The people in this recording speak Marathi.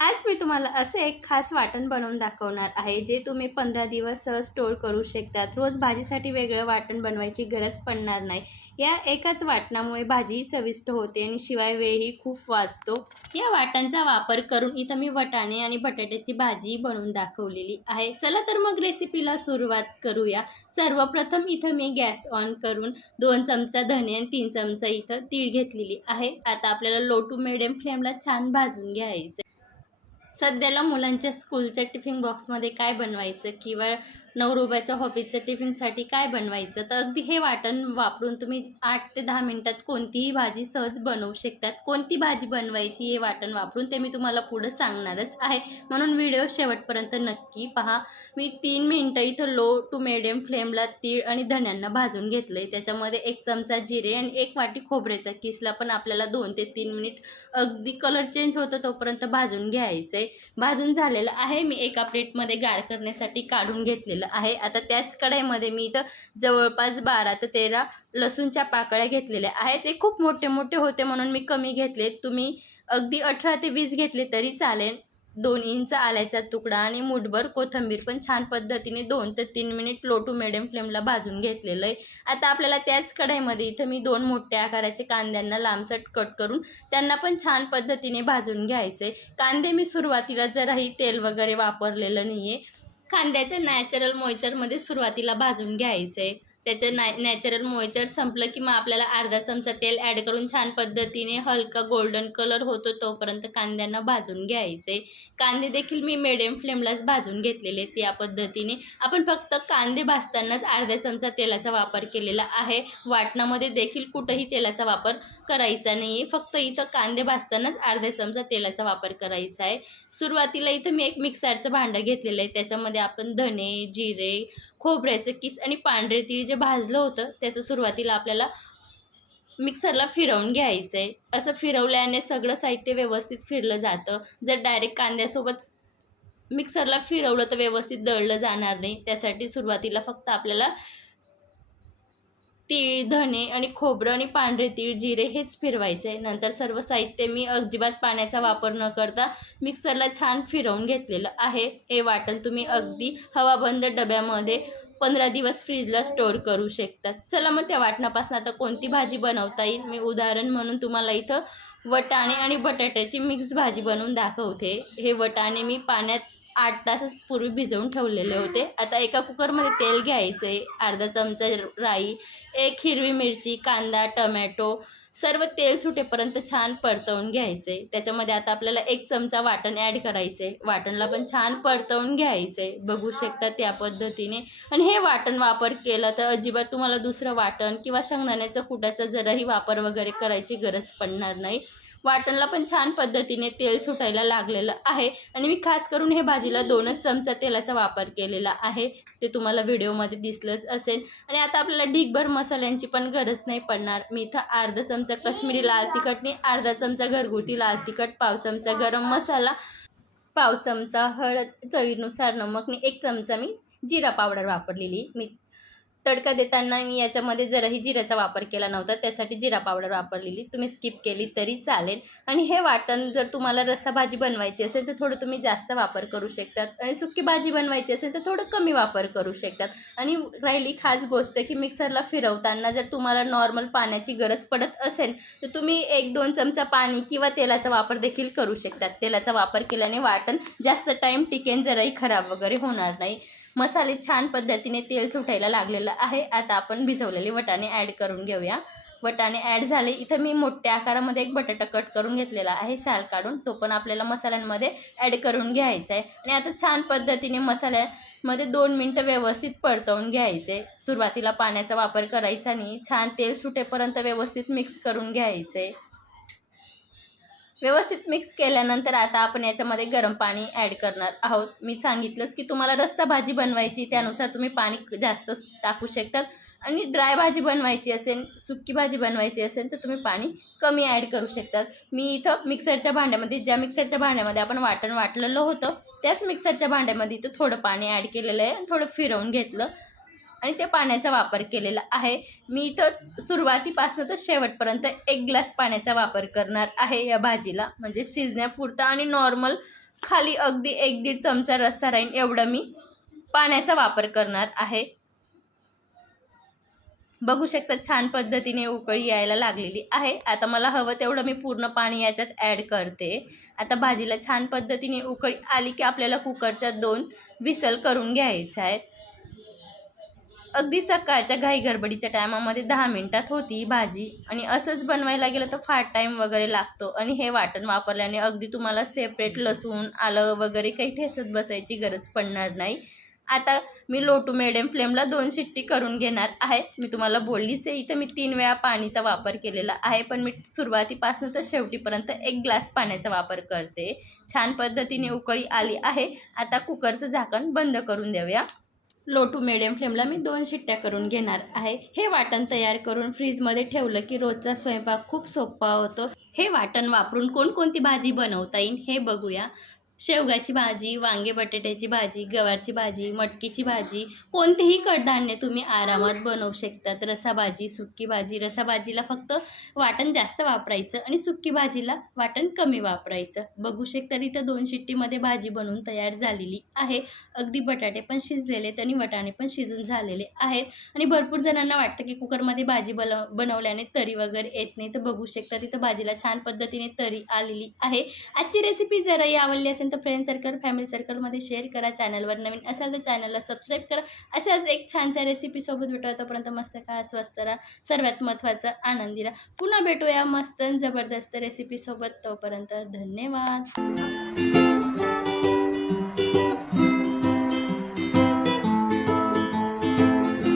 आज मी तुम्हाला असे एक खास वाटण बनवून दाखवणार आहे, जे तुम्ही 15 दिवस सहज स्टोअर करू शकतात. रोज भाजीसाठी वेगळं वाटण बनवायची गरज पडणार नाही. या एकाच वाटणामुळे भाजीही चविष्ट होते आणि शिवाय वेळही खूप वाचतो. या वाटणाचा वापर करून इथं मी वाटाणे आणि बटाट्याची भाजी बनवून दाखवलेली आहे. चला तर मग रेसिपीला सुरुवात करूया. सर्वप्रथम इथं मी गॅस ऑन करून 2 चमचा धने आणि 3 चमचा इथं तीळ घेतलेली आहे. आता आपल्याला लो टू मिडियम फ्लेमला छान भाजून घ्यायचं. सध्याला मुलांच्या स्कूलच्या टिफिन बॉक्समध्ये काय बनवायचं किंवा नवरोबाच्या ऑफिसच्या टिफिनसाठी काय बनवायचं, तर अगदी हे वाटण वापरून तुम्ही 8 ते 10 मिनिटात कोणतीही भाजी सहज बनवू शकतात. कोणती भाजी बनवायची हे वाटण वापरून ते मी तुम्हाला पुढं सांगणारच आहे, म्हणून व्हिडिओ शेवटपर्यंत नक्की पहा. मी 3 मिनिटं इथं लो टू मिडियम फ्लेमला तीळ आणि धण्यांना भाजून घेतलं आहे. त्याच्यामध्ये 1 चमचा जिरे आणि 1 वाटी खोबऱ्याचा किसला पण आपल्याला 2 ते 3 मिनिट अगदी कलर चेंज होतं तोपर्यंत भाजून घ्यायचं आहे. भाजून झालेलं आहे. मी एका प्लेटमध्ये गार करण्यासाठी काढून घेतलेलं आहे. आता त्याच कढईमध्ये मी इथं जवळपास 12 ते 13 लसूणच्या पाकळ्या घेतलेल्या आहेत. ते खूप मोठे मोठे होते म्हणून मी कमी घेतले. तुम्ही अगदी 18 ते 20 घेतले तरी चालेल. 2 इंच आल्याचा तुकडा आणि मुठभर कोथिंबीर पण छान पद्धतीने 2 ते 3 मिनिट लो टू मिडियम फ्लेमला भाजून घेतलेलं आहे. आता आपल्याला त्याच कढईमध्ये इथं मी 2 मोठ्या आकाराचे कांद्यांना लांबसट कट करून त्यांना पण छान पद्धतीने भाजून घ्यायचे. कांदे मी सुरुवातीला जराही तेल वगैरे वापरलेलं नाही आहे. कांद्याच्या नॅचरल मॉइश्चरमध्ये सुरुवातीला भाजून घ्यायचं आहे. त्याचं नॅचरल मॉइश्चर संपलं की मग आपल्याला अर्धा चमचा तेल ॲड करून छान पद्धतीने हलका गोल्डन कलर होतो तोपर्यंत कांद्यांना भाजून घ्यायचे. कांदे देखील मी मिडियम फ्लेमलाच भाजून घेतलेले. त्या पद्धतीने आपण फक्त कांदे भाजतानाच अर्धा चमचा तेलाचा वापर केलेला आहे. वाटणामध्ये देखील कुठंही तेलाचा वापर करायचा नाही आहे. फक्त इथं कांदे भाजतानाच अर्धा चमचा तेलाचा वापर करायचा आहे. सुरुवातीला इथं मी एक मिक्सरचं भांडं घेतलेलं आहे. त्याच्यामध्ये आपण धने, जिरे, खोबऱ्याचं किस आणि पांढरे तीळ जे भाजलं होतं त्याचं सुरुवातीला आपल्याला मिक्सरला फिरवून घ्यायचं आहे. असं फिरवल्याने सगळं साहित्य व्यवस्थित फिरलं जातं. जर डायरेक्ट कांद्यासोबत मिक्सरला फिरवलं तर व्यवस्थित दळलं जाणार नाही. त्यासाठी सुरुवातीला फक्त आपल्याला तीळ, धने आणि खोबरं आणि पांढरे तीळ, जिरे हेच फिरवायचं आहे. नंतर सर्व साहित्य मी अजिबात पाण्याचा वापर न करता मिक्सरला छान फिरवून घेतलेलं आहे. हे वाटण तुम्ही अगदी हवाबंद डब्यामध्ये 15 दिवस फ्रीजला स्टोअर करू शकतात. चला मग त्या वाटणापासून आता कोणती भाजी बनवता येईल, मी उदाहरण म्हणून तुम्हाला इथं वटाणे आणि बटाट्याची मिक्स भाजी बनवून दाखवते. हे वटाणे मी पाण्यात 8 तासापूर्वी भिजवून ठेवलेले होते. आता एका कुकरमध्ये तेल घ्यायचं आहे. अर्धा चमचा राई, 1 हिरवी मिरची, कांदा, टमॅटो सर्व तेल सुटेपर्यंत छान परतवून घ्यायचं आहे. त्याच्यामध्ये आता आपल्याला 1 चमचा वाटण ॲड करायचं आहे. वाटणला पण छान परतवून घ्यायचं आहे. बघू शकता त्या पद्धतीने. आणि हे वाटण वापर केलं तर अजिबात तुम्हाला दुसरं वाटण किंवा शेंगदाण्याचा कुटाचा जराही वापर वगैरे करायची गरज पडणार नाही. वाटणला पण छान पद्धतीने तेल सुटायला लागलेलं आहे. आणि मी खास करून हे भाजीला 2च चमचा तेलाचा वापर केलेला आहे. ते तुम्हाला व्हिडिओमध्ये दिसलंच असेल. आणि आता आपल्याला ढीगभर मसाल्यांची पण गरज नाही पडणार. मी इथं अर्धा चमचा काश्मीरी लाल तिखटनी, अर्धा चमचा घरगुती लाल तिखट, पाव चमचा गरम मसाला, पाव चमचा हळद, चवीनुसार नमकनी, 1 चमचा मी जिरा पावडर वापरलेली. मी तडका देताना मी याच्यामध्ये जराही जिऱ्याचा वापर केला नव्हता, त्यासाठी जिरा पावडर वापरलेली. तुम्ही स्किप केली तरी चालेल. आणि हे वाटण जर तुम्हाला रस्सा भाजी बनवायची असेल तर थोडं तुम्ही जास्त वापर करू शकतात, आणि सुकी भाजी बनवायची असेल तर थोडं कमी वापर करू शकतात. आणि राहिली खास गोष्ट की मिक्सरला फिरवताना जर तुम्हाला नॉर्मल पाण्याची गरज पडत असेल तर तुम्ही 1-2 चमचा पाणी किंवा तेलाचा वापर देखील करू शकतात. तेलाचा वापर केल्याने वाटण जास्त टाईम टिकेन, जराही खराब वगैरे होणार नाही. मसाले छान पद्धतीने तेल सुटायला लागलेलं आहे. आता आपण भिजवलेले वटाणे ॲड करून घेऊया. वटाणे ॲड झाले. इथं मी मोठ्या आकारामध्ये 1 बटाटा कट करून घेतलेला आहे साल काढून. तो पण आपल्याला मसाल्यांमध्ये ॲड करून घ्यायचा आहे. आणि आता छान पद्धतीने मसाल्यामध्ये 2 मिनटं व्यवस्थित परतवून घ्यायचे. सुरुवातीला पाण्याचा वापर करायचा नाही. छान तेल सुटेपर्यंत व्यवस्थित मिक्स करून घ्यायचे. व्यवस्थित मिक्स केल्यानंतर आता आपण याच्यामध्ये गरम पाणी ॲड करणार आहोत. मी सांगितलंच की तुम्हाला रस्सा भाजी बनवायची त्यानुसार तुम्ही पाणी जास्त टाकू शकतात. आणि ड्राय भाजी बनवायची असेल, सुकी भाजी बनवायची असेल तर तुम्ही पाणी कमी ॲड करू शकतात. मी इथं मिक्सरच्या भांड्यामध्ये, ज्या मिक्सरच्या भांड्यामध्ये आपण वाटण वाटलेलं होतं त्याच मिक्सरच्या भांड्यामध्ये इथं थोडं पाणी ॲड केलेलं आहे आणि थोडं फिरवून घेतलं आणि त्या पाण्याचा वापर केलेला आहे. मी इथं सुरुवातीपासून तर शेवटपर्यंत 1 ग्लास पाण्याचा वापर करणार आहे या भाजीला, म्हणजे शिजण्यापुरता आणि नॉर्मल खाली अगदी 1-1.5 चमचा रस्सा राहील एवढं मी पाण्याचा वापर करणार आहे. बघू शकता छान पद्धतीने उकळी यायला लागलेली आहे. आता मला हवं तेवढं मी पूर्ण पाणी याच्यात ॲड करते. आता भाजीला छान पद्धतीने उकळी आली की आपल्याला कुकरच्या 2 विसल करून घ्यायच्या आहेत. अगदी सकाळच्या घाई गडबडीच्या टायमामध्ये 10 मिनिटात होती ही भाजी आणि असंच बनवायला गेलं तर फार टाईम वगैरे लागतो. आणि हे वाटण वापरल्याने अगदी तुम्हाला सेपरेट लसूण आलं वगैरे काही ठेचत बसायची गरज पडणार नाही. आता मी लो टू मिडियम फ्लेमला 2 शिट्टी करून घेणार आहे. मी तुम्हाला बोललीच आहे इथं मी 3 वेळा पाणीचा वापर केलेला आहे, पण मी सुरुवातीपासून तर शेवटीपर्यंत 1 ग्लास पाण्याचा वापर करते. छान पद्धतीने उकळी आली आहे. आता कुकरचं झाकण बंद करून देऊया. लो टू मिडियम फ्लेमला मी 2 शिट्ट्या करून घेणार आहे. हे वाटण तयार करून फ्रीजमध्ये ठेवलं की रोजचा स्वयंपाक खूप सोपा होतो. हे वाटण वापरून कोणकोणती भाजी बनवता येईल हे बघूया. शेवगाची भाजी, वांगे बटाट्याची भाजी, गवारची भाजी, मटकीची भाजी, कोणतेही कडधान्य तुम्ही आरामात बनवू शकतात. रसाभाजी, सुक्की भाजी. रसाभाजीला फक्त वाटण जास्त वापरायचं आणि सुक्की भाजीला वाटण कमी वापरायचं. बघू शकता इथं 2 शिट्टीमध्ये भाजी बनवून तयार झालेली आहे. अगदी बटाटे पण शिजलेले आहेत आणि वाटाणे पण शिजून झालेले आहेत. आणि भरपूर जणांना वाटतं की कुकरमध्ये भाजी बनवल्याने तरी वगैरे येत नाही, तर बघू शकता तिथं भाजीला छान पद्धतीने तरी आलेली आहे. आजची रेसिपी जराही आवडली असेल तर फ्रेंड सर्कल, फॅमिली सर्कलमध्ये शेअर करा. चॅनलवर नवीन असाल तर चॅनलला सबस्क्राईब करा. अशाच एक छानशा रेसिपीसोबत भेटूया. तोपर्यंत मस्त खा, स्वस्त राहा, सर्वात महत्त्वाचं आनंदी राहा. पुन्हा भेटूया मस्त जबरदस्त रेसिपीसोबत. तोपर्यंत धन्यवाद.